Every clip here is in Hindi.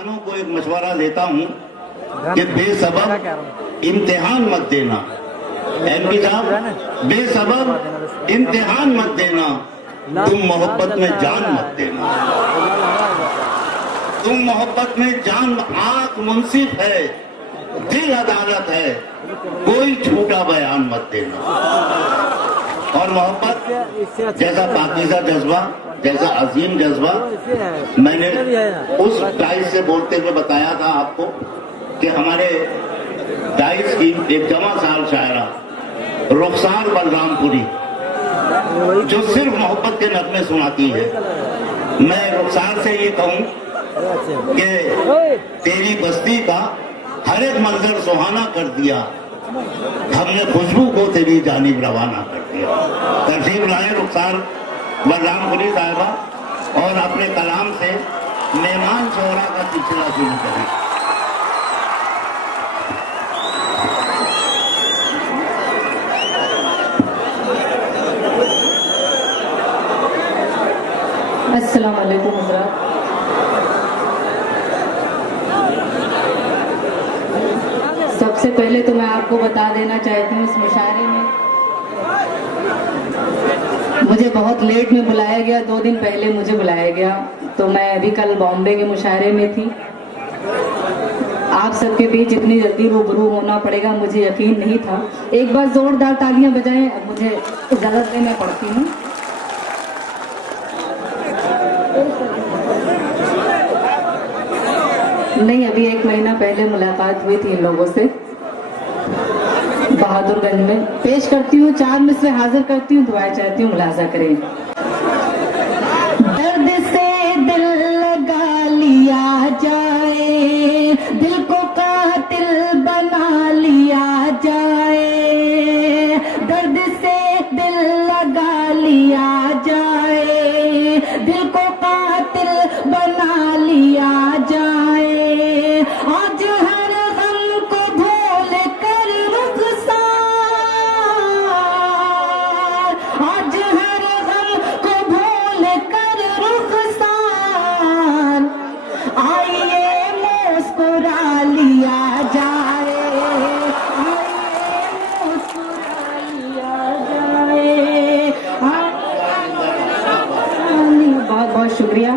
नौजवानों को एक मशवरा देता हूँ कि बेसबब इम्तिहान मत देना। एमपी साहब, बेसबब इम्तिहान मत देना, तुम मोहब्बत में जान मत देना। तुम मोहब्बत में जान, आंख मुंसिफ है, दिल अदालत है, कोई झूठा बयान मत देना। और मोहब्बत जैसा पाकीज़ा जज्बा, जैसा अजीम जज्बा, मैंने उस डाइस से बोलते हुए बताया था आपको कि हमारे डाइस की एक जमा साल शायरा रुखसार बलरामपुरी, जो सिर्फ मोहब्बत के नगमे सुनाती है। मैं रुखसार से ये कहूँ कि तेरी बस्ती का हर एक मंजर सुहाना कर दिया, हमने खुशबू को तेरी जानिब रवाना कर दिया। तशरीफ लाए रुखसार बलरामपुरी साहिबा और अपने कलाम से मेहमान शोहरा का सिलसिला शुरू करें। अस्सलाम वालेकुम हज़रात। सबसे पहले तो मैं आपको बता देना चाहती हूँ, इस मुशायरे में मुझे बहुत लेट में बुलाया गया, 2 दिन पहले मुझे बुलाया गया, तो मैं अभी कल बॉम्बे के मुशायरे में थी। आप सबके बीच इतनी जल्दी रूबरू होना पड़ेगा मुझे यकीन नहीं था। एक बार जोरदार तालियां बजाएं, अब मुझे इजाजत लेना पड़ती हूँ। नहीं, अभी 1 महीना पहले मुलाकात हुई थी इन लोगों से बहादुरगंज में। पेश करती हूँ, 4 मिसरे हाजिर करती हूँ, दुआ चाहती हूँ, मुलाजा करें। दर्द से दिल लगा लिया जाए, दिल को कातिल बना लिया जाए। दर्द से दिल लगा लिया जाए, दिल को कातिल बना लिया जाए। आज हर गम को भूल कर रुखसार, आज हर गम को भूल कर रुखसार, आइए मुस्कुरा लिया जाए, आइए मुस्कुरा लिया जाए। बहुत बहुत शुक्रिया,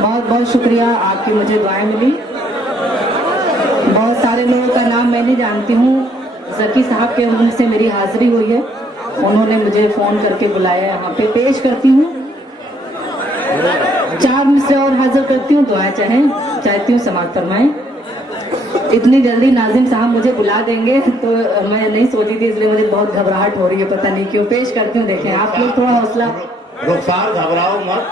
बहुत बहुत शुक्रिया, आपकी मुझे दुआएं मिली। बहुत सारे लोगों का नाम मैं नहीं जानती हूँ। जकी साहब के उनसे मेरी हाजिरी हुई है, उन्होंने मुझे फोन करके बुलाया यहाँ पे। पेश करती हूँ, 4 मिसरे और हाजिर करती हूँ, दुआ चाहती हूँ, समाअत फरमाएं। इतनी जल्दी नाजिम साहब मुझे बुला देंगे तो मैं नहीं सोची थी, इसलिए मुझे बहुत घबराहट हो रही है, पता नहीं क्यों। पेश करती हूँ, देखें आप लोग थोड़ा हौसला। रुखसार घबराओ मत,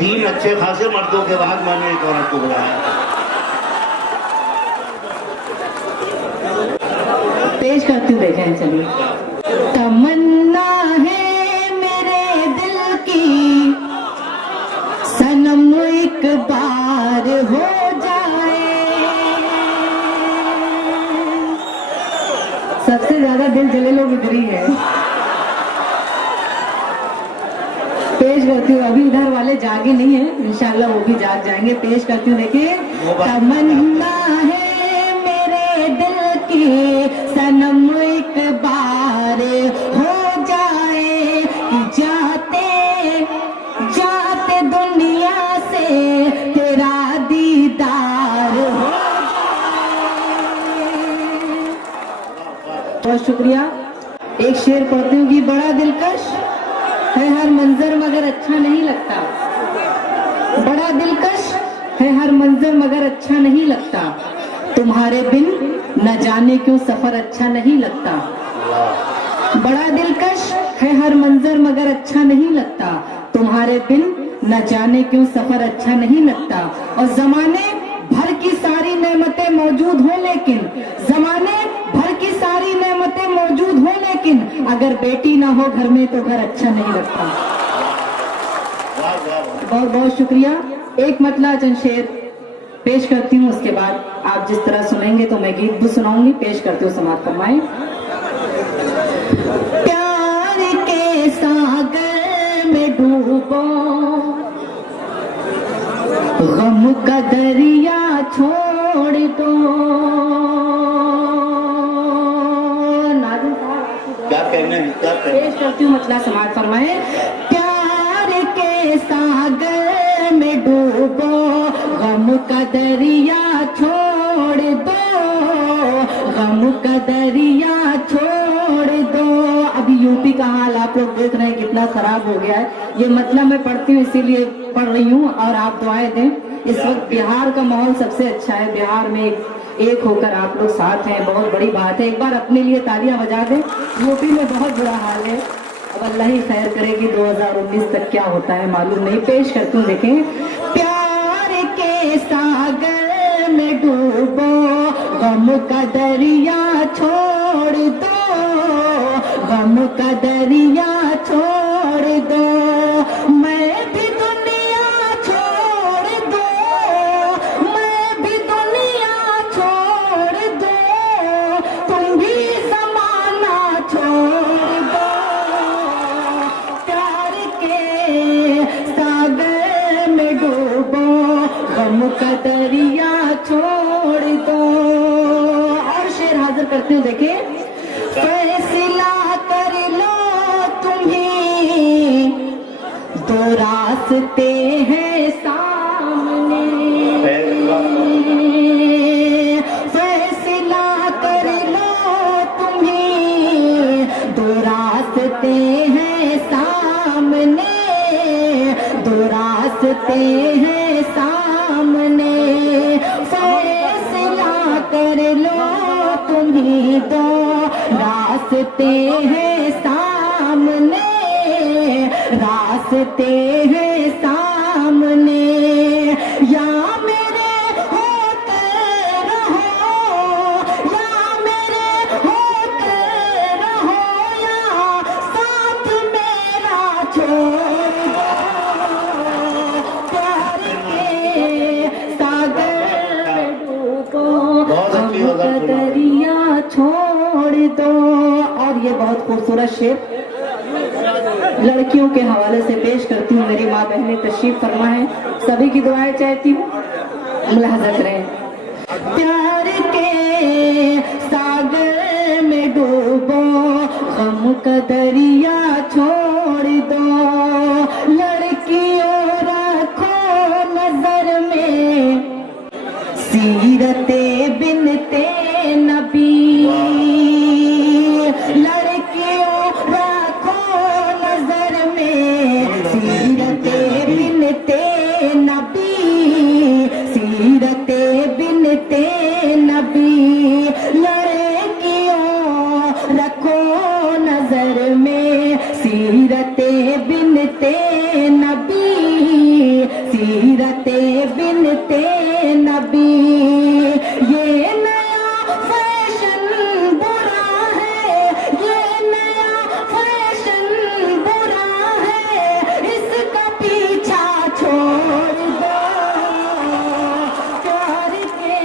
3 अच्छे खासे मर्दों के बाद मैंने एक औरत को बुलाया। पेश करती हूँ, देखें, चलिए। तमन्ना है मेरे दिल की, सनम एक बार हो जाए। सबसे ज्यादा दिल जले लोग इधर ही है। पेश करती हूँ, अभी इधर वाले जागे नहीं है, इंशाल्लाह वो भी जाग जाएंगे। पेश करती हूँ, देखिए। तमन्ना है मेरे दिल की, सनम एक बार हो जाए, कि जाते जाते दुनिया से तेरा दीदार हो जाए। बहुत शुक्रिया। एक शेर पढ़ती हूँ कि बड़ा दिलकश है हर मंजर मगर अच्छा नहीं लगता, बड़ा दिलकश है हर मंजर मगर अच्छा नहीं लगता, तुम्हारे बिन न जाने क्यों सफर अच्छा नहीं लगता। बड़ा दिलकश है हर मंजर मगर अच्छा नहीं लगता, तुम्हारे बिन न जाने क्यों सफर अच्छा नहीं लगता। और जमाने भर की सारी नेमतें मौजूद हो, लेकिन जमाने भर की सारी नेमतें मौजूद हो, लेकिन अगर बेटी ना हो घर में तो घर अच्छा नहीं लगता। बहुत बहुत शुक्रिया। एक मतला चंद शेर पेश करती हूँ, उसके बाद आप जिस तरह सुनेंगे तो मैं गीत भी सुनाऊंगी। पेश करती हूँ, समाअत फरमाएं। प्यार के सागर में डूबो, गम का दरिया छोड़ दो। नाज़िम साहब क्या कहने पेश करती हूँ, मतला समाज फरमाए। प्यार के सागर में डूबो, गम का दरिया छोड़ दो, गम का दरिया छोड़ दो। अभी यूपी का हाल आप लोग देख रहे हैं कितना खराब हो गया है। ये मतलब मैं पढ़ती हूँ इसीलिए पढ़ रही हूँ और आप दुआएं दें। इस वक्त बिहार का माहौल सबसे अच्छा है। बिहार में एक होकर आप लोग साथ हैं, बहुत बड़ी बात है। एक बार अपने लिए तालियां बजा दें। यूपी में बहुत बुरा हाल है। अब अल्लाह ही खैर करेगी, 2019 तक क्या होता है मालूम नहीं। पेश करती हूँ, देखें। प्यार के सागर में डूबो, गम का दरिया छोड़ दो, गम का दरिया छोड़ दो। मैं भी दुनिया छोड़ दो, मैं भी दुनिया छोड़ दो, तुम भी ज़माना छोड़ दो। प्यार के सागर में डूबो, गम का दरिया छोड़ दो। और शेर हाजिर करती हूँ, देखिए। फैसला कर लो तुम्हीं, दो रास्ते हैं सामने। फैसला कर लो तुम्हीं, दो रास्ते हैं सामने, दो रास्ते हैं सामने। फैसला कर लो तुम्हीं, दो रास्ते हैं सामने, रास्ते हैं सामने। या मेरे होते रहो, या मेरे होते रहो, या साथ मेरा छोड़ दो। प्यार के सागर में डूबो, गम का दरिया छोड़ दो। और ये बहुत खूबसूरत शेर लड़कियों के हवाले से पेश करती हूँ। मेरी माँ बहनें तशरीफ फरमा है, सभी की दुआएं चाहती हूँ, मुलाहजा करें। प्यार के सागर में डूबो, गम का दरिया छोड़ दो। लड़कियों रखो नजर में, सीरते बिनते नबी। लड़कियों रखो नजर में, सीरते बिनते नबी, सीरते बिनते नबी। लड़कियों रखो नजर में, सीरते बिनते नबी, सीरते बिनते नबी। ये नया फैशन बुरा है, ये नया फैशन बुरा है, इसका पीछा छोड़ दो। प्यार के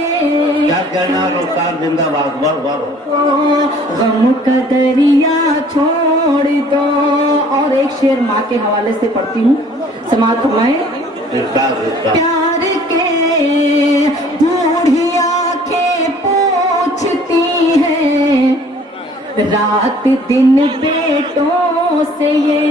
क्या कहना रोकार जिंदाबाद, वाह वाह। गम का दरिया छोड़ दो। और एक शेर माँ के हवाले से पढ़ती हूँ, समाज फरमाए। प्यार के बूढ़ी आंखें पूछती हैं, रात दिन बेटों से ये।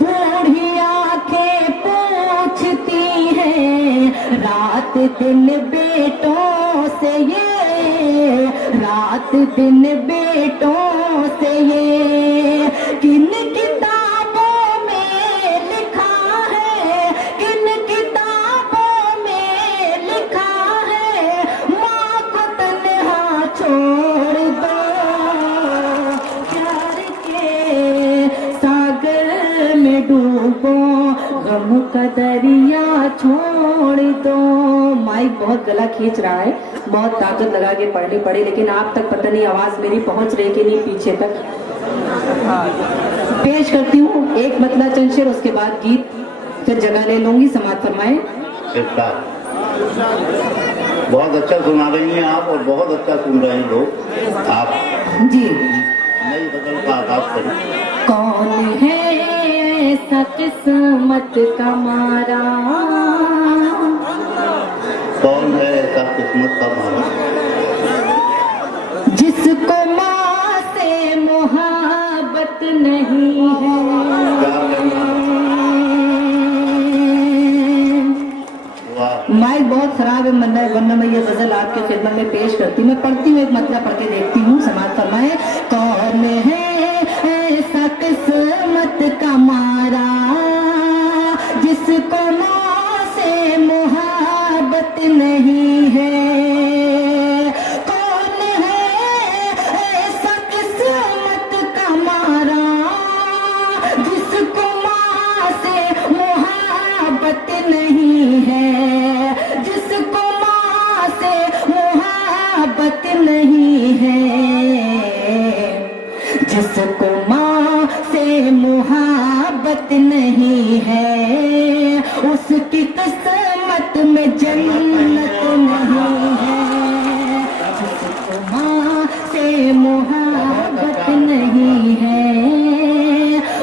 बूढ़ी आंखें पूछती हैं, रात दिन बेटों से ये, रात दिन बेटों से ये। किन किताबों में लिखा है, किन किताबों में लिखा है, माँ को तन्हा छोड़ दो। प्यार के सागर में डूबो, गम का दरिया छोड़ दो। माइक बहुत गला खींच रहा है, बहुत ताकत लगा के पढ़नी पड़ी, लेकिन आप तक पता नहीं आवाज मेरी पहुंच रही कि नहीं पीछे तक। पेश करती हूँ एक मतला चंद शेर, उसके बाद गीत, फिर जगह ले लूंगी। समाज फरमाए। बहुत अच्छा सुना रही हैं आप, और बहुत अच्छा सुन रहे हैं लोग। आप जी नई बदल का आगाज करें। कौन है ऐसा किस्मत का मारा। कौन है ऐसा किस्मत का मारा? जिसको माँ से मोहब्बत नहीं है। माइक बहुत खराब है, वरना मैं ये गजल आपके खिदमत में पेश करती। मैं पढ़ती हूँ, एक मतलब पढ़ के देखती हूँ। समाज फरमाए, कौन है ऐसा किस्मत का मारा जिसको माँ से मोहब्बत नहीं है। कौन है ऐसा किस्मत का मारा जिसको माँ से मोहब्बत नहीं है। जिसको माँ से मोहब्बत नहीं है। जिसको माँ से मोहब्बत नहीं है उसकी किस्मत में जन्नत नहीं है। जिसको माँ से मोहब्बत नहीं है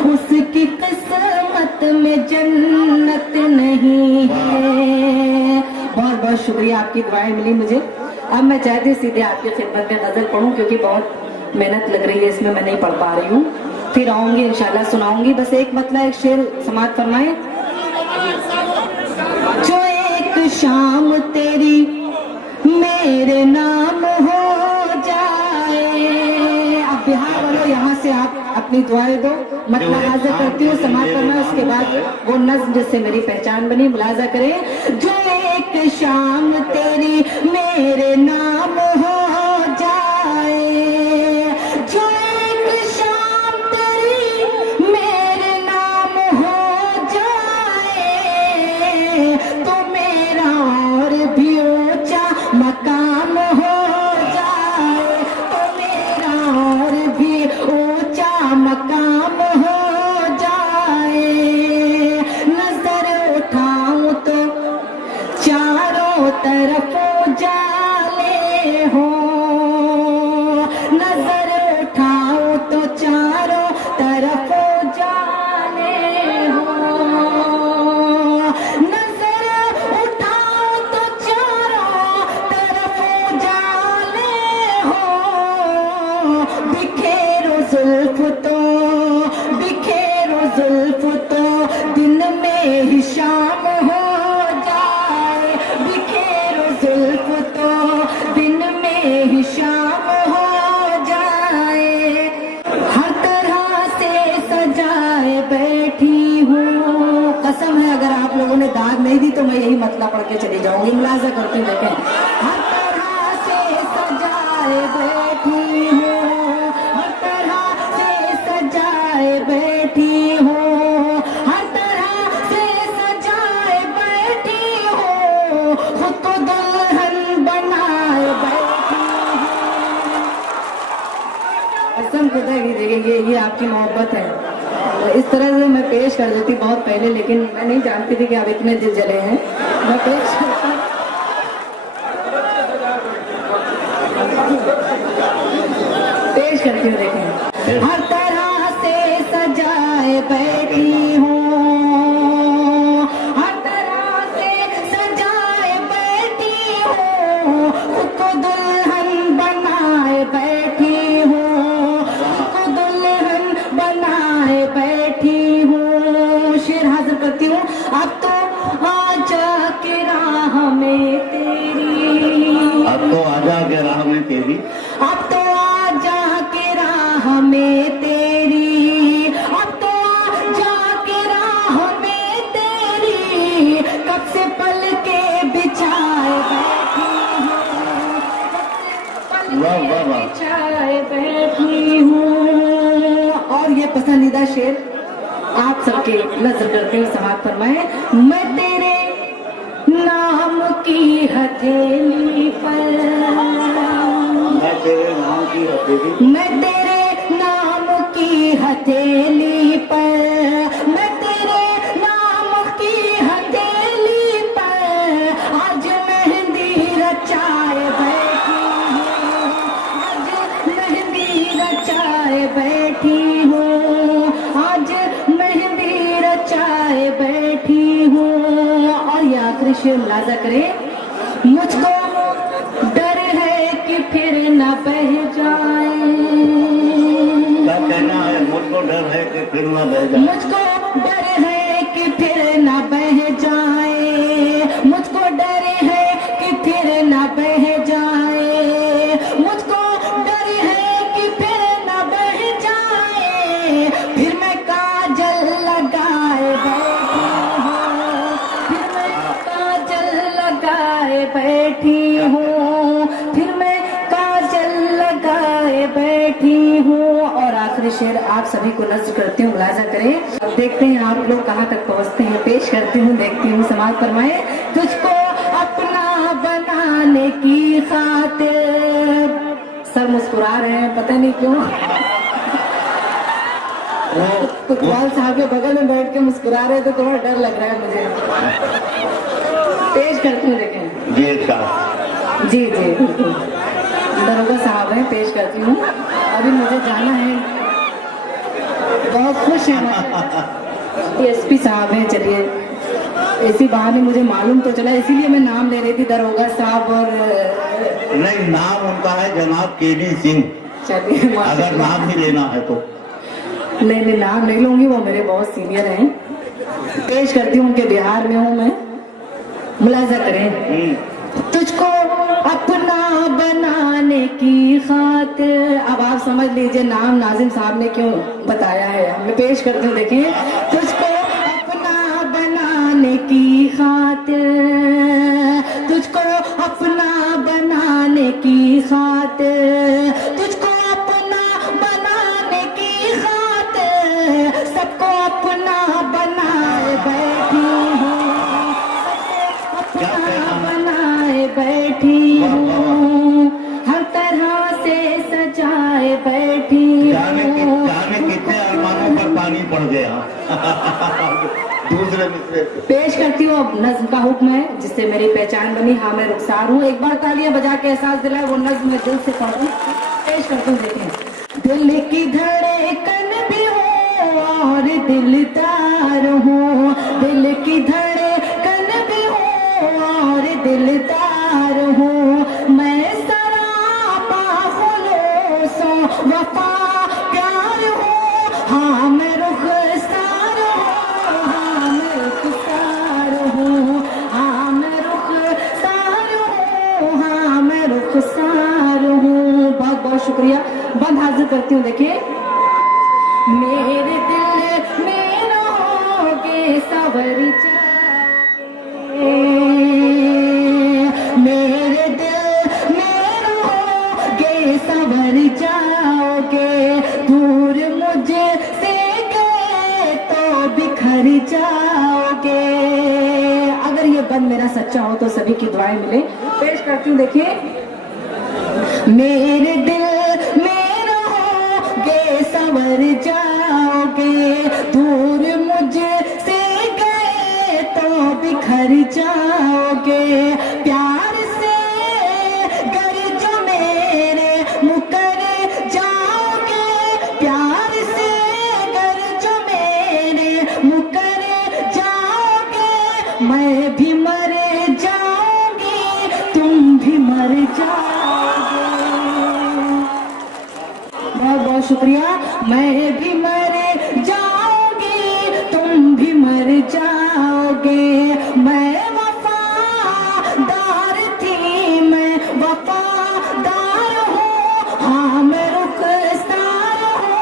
उसकी किस्मत में जन्नत नहीं है। बहुत बहुत शुक्रिया, आपकी दुआएं मिली मुझे। अब मैं चाहती हूँ सीधे आपकी खिदमत में गजल पढ़ूं, क्योंकि बहुत मेहनत लग रही है इसमें, मैं नहीं पढ़ पा रही हूँ। फिर आऊंगी इंशाल्लाह, सुनाऊंगी। बस एक मतलब एक शेर समाज फरमाए। जो एक शाम तेरी मेरे नाम हो जाए। अब बिहार वालों यहाँ से आप अपनी दुआएं दो, मतलब हाजिर करती हूँ। समाज फरमाए, उसके बाद वो नज्म जिससे मेरी पहचान बनी, मुलाजा करें। जो एक शाम तेरी मेरे नाम हो नहीं दी तो मैं यही मतलब पढ़ के चली जाऊंगी। मुलाजा करती हूँ, देखें। हर तरह से सजाए बैठी हूँ, हर तरह से सजाए बैठी हूँ, हर तरह से सजाए बैठी हूँ, खुद को दुल्हन बनाए बैठी हूँ। कसम खुदा की जगह ये आपकी मोहब्बत है। इस तरह से मैं पेश कर देती बहुत पहले, लेकिन मैं नहीं जानती थी कि आप इतने दिल जले हैं। मैं पेश करती हूँ, देखें। हर तरह से सजाए बैठी हूँ, हर तरह से सजाए बैठी हूँ, खुद को दुल्हन बनाए बैठी हूँ, खुद को दुल्हन बनाए बैठी हूँ। शेर हाजिर करती हूँ। अब तो आजा के राह में तेरी, अब तो आजा के राह में तेरी, अब तो आजा के राह में तेरी, अब तो आजा के राह में तेरी, कब से पल के बिछाए बैठी हूँ, बिछाए बैठी हूँ। और ये पसंदीदा शेर आप सबके नजर करते हुए समाप्त फरमाए। मैं तेरे नाम की हथेली पर, मैं तेरे नाम की हथेली, मैं तेरे नाम की हथेली पर, मैं तेरे नाम की हथेली पर आज मेहंदी रचाए बैठी हूँ, आज मेहंदी रचाए बैठी हूँ, आज मेहंदी मुलाजा करें। मुझको डर है कि फिर न बह जाए, क्या कहना है? मुझको डर है कि फिर न बह जाए, मुझको डर है कि फिर न बह जाए, मुझको डर है कि फिर न बह जाए, मुझको डर है कि फिर न बह जाए, फिर मैं काजल लगाए बैठी हूँ, फिर मैं काजल लगाए बैठी हूँ, फिर मैं काजल लगाए बैठी हूँ। और आखिरी शेर आप सभी को नज़्म करती हूँ, मुलाजा करें। अब देखते हैं आप लोग कहाँ तक पहुँचते हैं। पेश करती हूँ, देखती हूँ, समाज फरमाए। तुझको अपना बनाने की खातिर, सर मुस्कुरा रहे हैं पता नहीं क्यों। कुतवाल साहब के बगल में बैठ के मुस्कुरा रहे तो थोड़ा डर लग रहा है मुझे। पेश करती हूँ, देखें। जी जी बिल्कुल, दरोगा साहब हैं, पेश करती हूँ। अभी मुझे जाना है, बहुत खुश है। एसपी साहब हैं, चलिए इसी बहाने मुझे मालूम तो चला, इसीलिए मैं नाम ले रही थी, दरोगा साहब। और नहीं, नाम उनका है जनाब केडी सिंह। चलिए, अगर नाम भी लेना है तो नहीं, नाम नहीं लूंगी, वो मेरे बहुत सीनियर हैं। पेश करती हूँ, उनके बिहार में हूँ मैं, मुलाजा करें। तुझको अपना बनाने की खातिर, अब आप समझ लीजिए नाम नाजिम साहब ने क्यों बताया है। मैं पेश करती हूँ, देखिए। तुझको अपना बनाने की खातिर, तुझको अपना बनाने की खातिर, तुझको अपना बनाने की खातिर, सबको अपना बनाए बैठी हूँ, बनाए बैठी हूँ, हर तरह से सजाए बैठी हूँ। जाने कितने अरमानों पर पानी पड़ गया। दूसरे मिसरे पेश करती हूँ, अब नज्म का हुक्म है जिससे मेरी पहचान बनी। हाँ, मैं रुखसार हूँ। एक बार तालियां बजा के एहसास दिलाए, वो नज्म मैं दिल से पढ़ूं। पेश करती हूँ, देखें। दिल की धड़कन भी हो और दिलदार हो, दिल की धड़कन भी हो और दिलदार हो, मैं सरापा खुलूसो वफा प्यार हो, हाँ मैं रुखसार हूँ, हाँ मैं रुखसार हूँ, हाँ मैं रुखसार हूँ, हाँ मैं रुखसार हूँ। बहुत बहुत शुक्रिया। बंद हाजिर करती हूँ, देखिए। मेरे दिल में रहोगे सवर जाओगे, मेरे दिल में रहोगे सवर जाओगे, दूर मुझसे गए तो बिखर जाओगे। अगर ये बंद मेरा सच्चा हो तो सभी की दुआएं मिले। पेश करती हूँ, देखिए। मेरे दिल में रहोगे सवर जाओगे, दूर मुझसे गए तो बिखर जाओगे, प्यार से गर जो मेरे मुकर जाओगे, प्यार से गर जो मेरे मुकर जाओगे, मैं भी मर जाऊंगी तुम भी मर जाओगे। बहुत बहुत शुक्रिया। मैं भी मर जाऊंगी तुम भी मर जाओगे, मैं वफादार थी मैं वफादार हूँ, हाँ मैं रुखसार हूँ,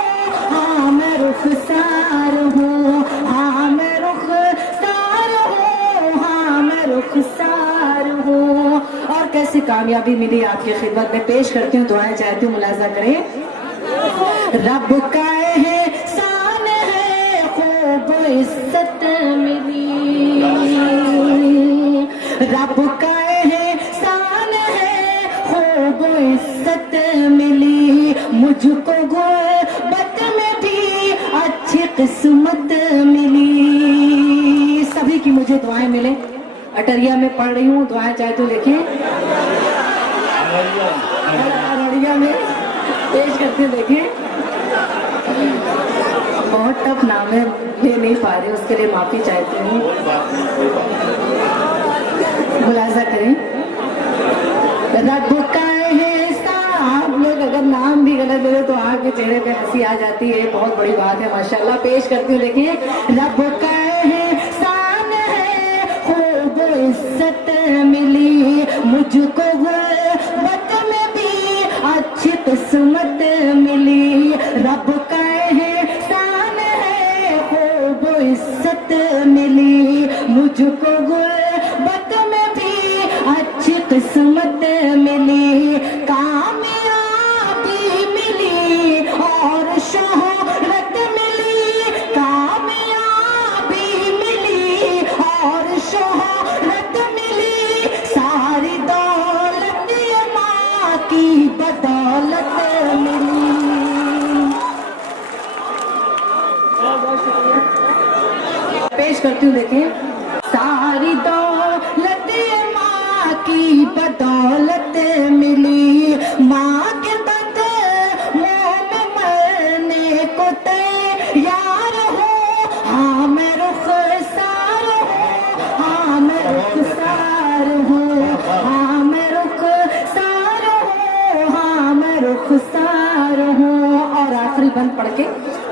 हाँ मैं रुखसार हूँ, हाँ मैं रुखसार हूँ, हाँ मैं रुखसार हूँ। और कैसी कामयाबी मिली आपकी खिदमत में। पेश करती हूँ, दुआएं चाहती हूँ, मुलाजा करें। रब का एहसान है खूब इज्जत मिली, रब का एहसान है खूब इज्जत मिली, मुझको गुर्बत में भी अच्छी किस्मत मिली। सभी की मुझे दुआएं मिले। अटरिया में पढ़ रही हूँ, दुआएं चाहे तो देखें। अररिया में पेश करते देखिए। बहुत टफ नाम है, ले नहीं पा रही, उसके लिए माफी चाहती हूँ। मुलाजा करें। रब कहे आप लोग अगर नाम भी गलत बोले तो आपके चेहरे पे हंसी आ जाती है, बहुत बड़ी बात है माशाल्लाह। पेश करती हूँ, देखिए। रब कहे शान है, खूब इज्जत मिली मुझको, गुर्बत में भी अच्छी किस्मत मिली। रब कहे शान है, खूब इज्जत मिली मुझको, गुर्बत में भी अच्छी किस्मत मिली। कामयाबी मिली और शोहरत मिली, कामयाबी मिली और शोहरत मिली, सारी दौलत माँ की बदौलत मिली। पेश करती हूँ, देखिए। सारी दौलत माँ की बदौलत मिली, माँ के बदले में मरने को तैयार हो। हाँ मैं रुखसार हूँ, हाँ मैं रुखसार हूँ, हाँ मैं रुखसार हूँ, हाँ मैं रुखसार हूँ। और आखिरी बंद पढ़ के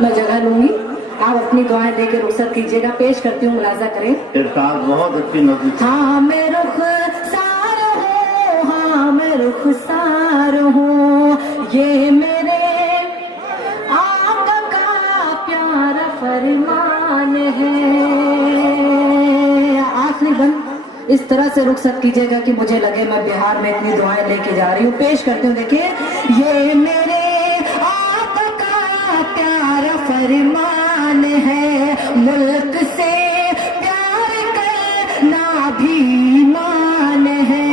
मैं जगह लूंगी, आप अपनी दुआएं देके रुखसत कीजिएगा। पेश करती हूँ, मुलाजा करें। इरशाद बहुत अच्छी नजर। हाँ मैं रुखसार हूँ, हाँ मैं रुखसार हूँ, ये मेरे आका का प्यारा फरमान है। आखिरी बंद इस तरह से रुखसत कीजिएगा कि मुझे लगे मैं बिहार में इतनी दुआएं लेके जा रही हूँ। पेश करती हूँ, देखिए। ये मेरे आका का प्यारा फरमान है, मुल्क से प्यार करना भी ईमान है।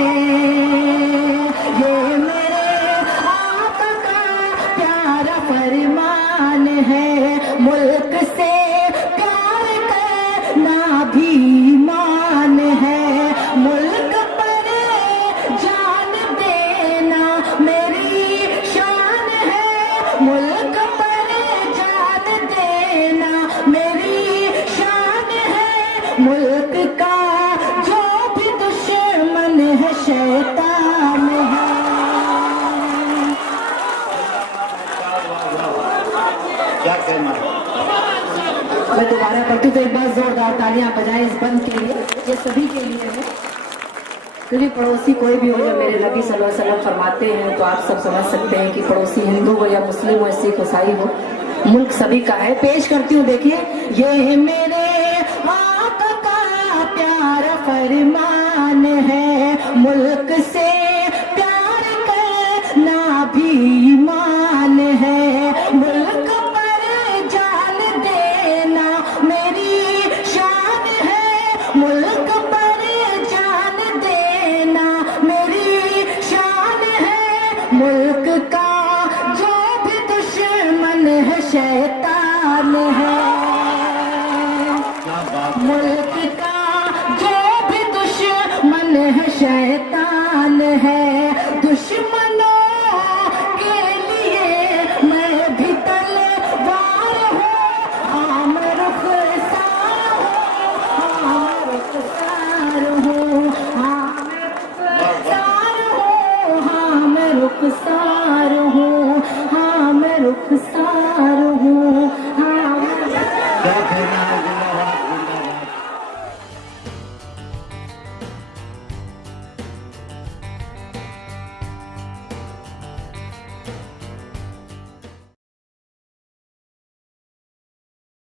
ये मेरे आका का प्यारा फरमान है, मुल्क से प्यार करना भी ईमान है। मुल्क पर जान देना मेरी शान है, मुल्क पर जान देना मेरी शान है। मुल्क का जो भी दुश्मन है शैतान है। क्या कहना है? मैं दोबारा पढ़ती हूँ तो एक बार जोरदार तालियां बजाएं इस बंद के लिए, ये सभी के लिए है। क्योंकि पड़ोसी कोई भी हो, जब मेरे नबी सल्लल्लाहु अलैहि वसल्लम फरमाते हैं तो आप सब समझ सकते हैं कि पड़ोसी हिंदू हो या मुस्लिम हो, सिख ईसाई हो, मुल्क सभी का है। पेश करती हूँ, देखिए। ये मेरे आका का प्यारा फरमान है, मुल्क से प्यार करना भी ईमान है। मुल्क पर जान देना मेरी शान है, मुल्क पर जान देना मेरी शान है। मुल्क का जो भी दुश्मन है शैतान है, मुल्क का जो भी दुश्मन है शैतान है। दुश्मन